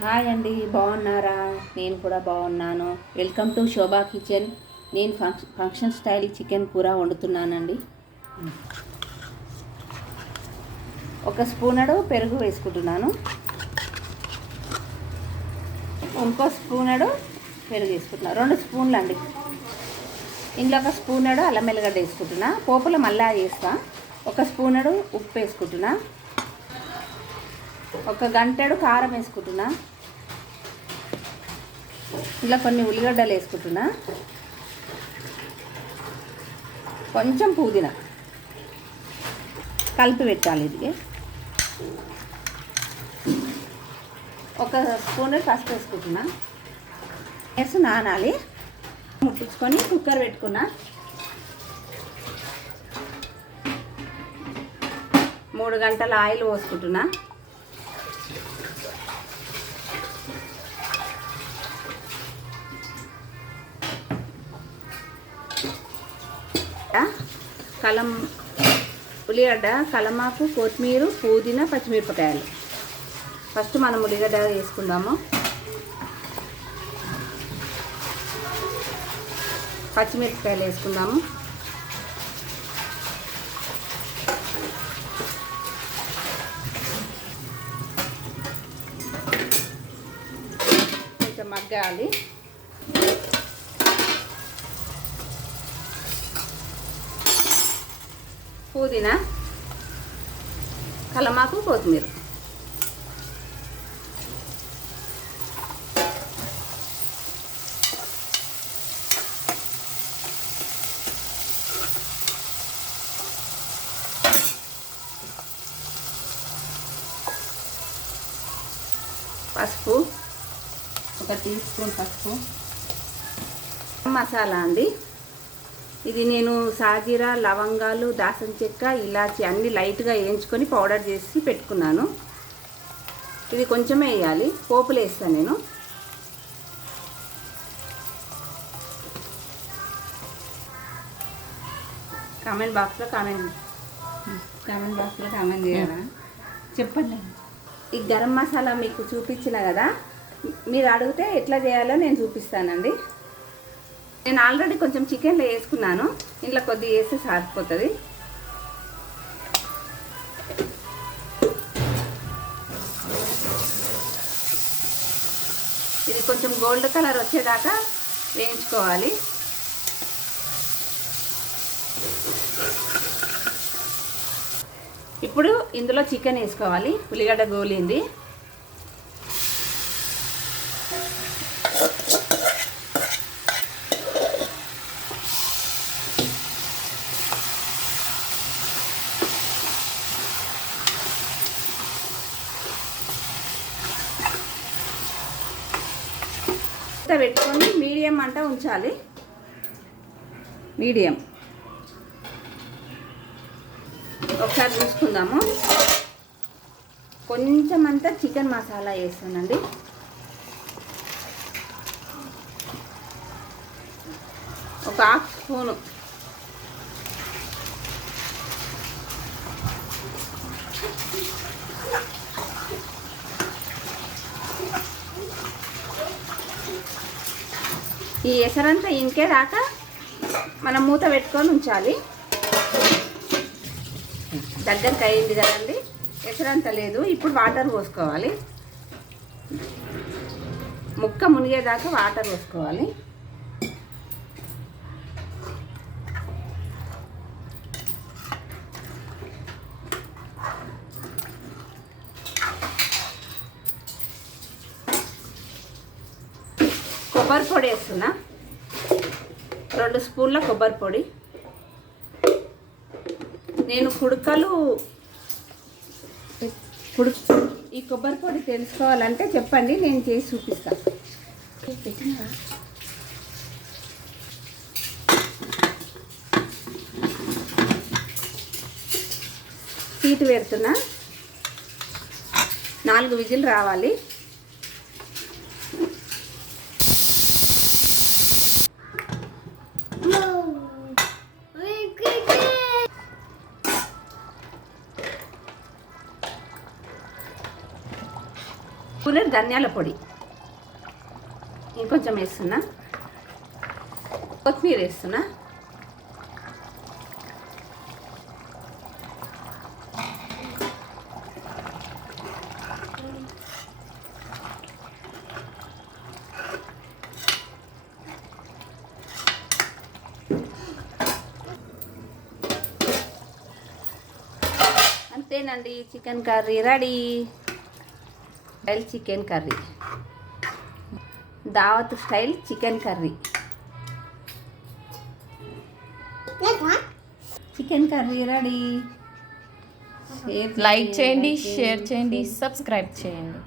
Hi అండి, బాగున్నారా? నేను కూడా బాగున్నాను. Welcome to Shobha kitchen. నేను ఫంక్షన్ స్టైల్ చికెన్ కూర వండుతున్నానండి. ఒక స్పూనడు పెరుగు వేసుకుంటున్నాను. ఇంకో స్పూనడు పెరుగు వేసుకుంటున్నాను. 2 స్పూన్లు అండి. ఇందులో ఒక స్పూనడు అల్లం వెల్లిగడ్డ వేసుకుంటున్నా. పోపులో మళ్ళా వేస్తా. ఒక స్పూనడు ఉప్పు వేసుకుంటున్నా. ఒక గంటెడు కారం వేసుకుంటున్నా. ఇలా కొన్ని ఉల్లిగడ్డలు వేసుకుంటున్నా. కొంచెం పుదీనా కలిపి పెట్టాలి. ఇది ఒక స్పూన్ పసుపు వేసుకుంటున్నా. వేసి నానాలి. ముట్టించుకొని కుక్కర్ పెట్టుకున్నా. 3 గంటల ఆయిల్ పోసుకుంటున్నా. ఉల్లిగడ్డ, కలమాకు, కొత్తిమీర, పుదీనా, పచ్చిమిరపకాయలు. ఫస్ట్ మనం ఉల్లిగడ్డ వేసుకుందాము. పచ్చిమిరపకాయలు వేసుకుందాము. కొంచెం మగ్గాలి. పుదీనా, కలమాకు, కొత్తిమీర. పసుపు, 1 టీ స్పూన్ పసుపు. మసాలా అండి. ఇది నేను సాజీరా, లవంగాలు, దాసం చెక్క, ఇలాచి అన్నీ లైట్గా వేయించుకొని పౌడర్ చేసి పెట్టుకున్నాను. ఇది కొంచెమే వేయాలి. పోపులు వేస్తాను నేను. కామెంట్ బాక్స్లో కామెంట్ చేయాలా? చెప్పండి. ఈ గరం మసాలా మీకు చూపించిన కదా, మీరు అడిగితే ఎట్లా చేయాలో నేను చూపిస్తానండి. నేను ఆల్రెడీ కొంచెం చికెన్లో వేసుకున్నాను. ఇంట్లో కొద్దిగా వేస్తే సారిపోతుంది. ఇది కొంచెం గోల్డ్ కలర్ వచ్చేదాకా వేయించుకోవాలి. ఇప్పుడు ఇందులో చికెన్ వేసుకోవాలి. ఉల్లిగడ్డ గోలింది. పెట్టుకొని మీడియం మంట ఉంచాలి. మీడియం. ఒకసారి చూసుకుందాము. కొంచెం అంతా చికెన్ మసాలా వేస్తానండి. ఒక 1/2 స్పూను. ఈ ఎసరంతా ఇంకేదాకా మనం మూత పెట్టుకొని ఉంచాలి. దగ్గరికి అయింది కదండి. ఎసరంతా లేదు. ఇప్పుడు వాటర్ పోసుకోవాలి. ముక్క మునిగేదాకా వాటర్ పోసుకోవాలి. కొబ్బరి పొడి వేస్తున్నా. 2 స్పూన్ల కొబ్బరి పొడి. నేను ఈ కొబ్బరి పొడి తెలుసుకోవాలంటే చెప్పండి, నేను చేసి చూపిస్తాను. హీట్ పెడుతున్నా. 4 విజిల్ రావాలి. స్పూనెడ్ ధనియాల పొడి ఇంకొంచెం వేస్తున్నా. కొత్తిమీర వేస్తున్నా. అంతేనండి, chicken curry ready. Style chicken curry, దావత్ style chicken curry. Chicken curry ready. Like చేయండి, షేర్ చేయండి, సబ్స్క్రైబ్ చేయండి.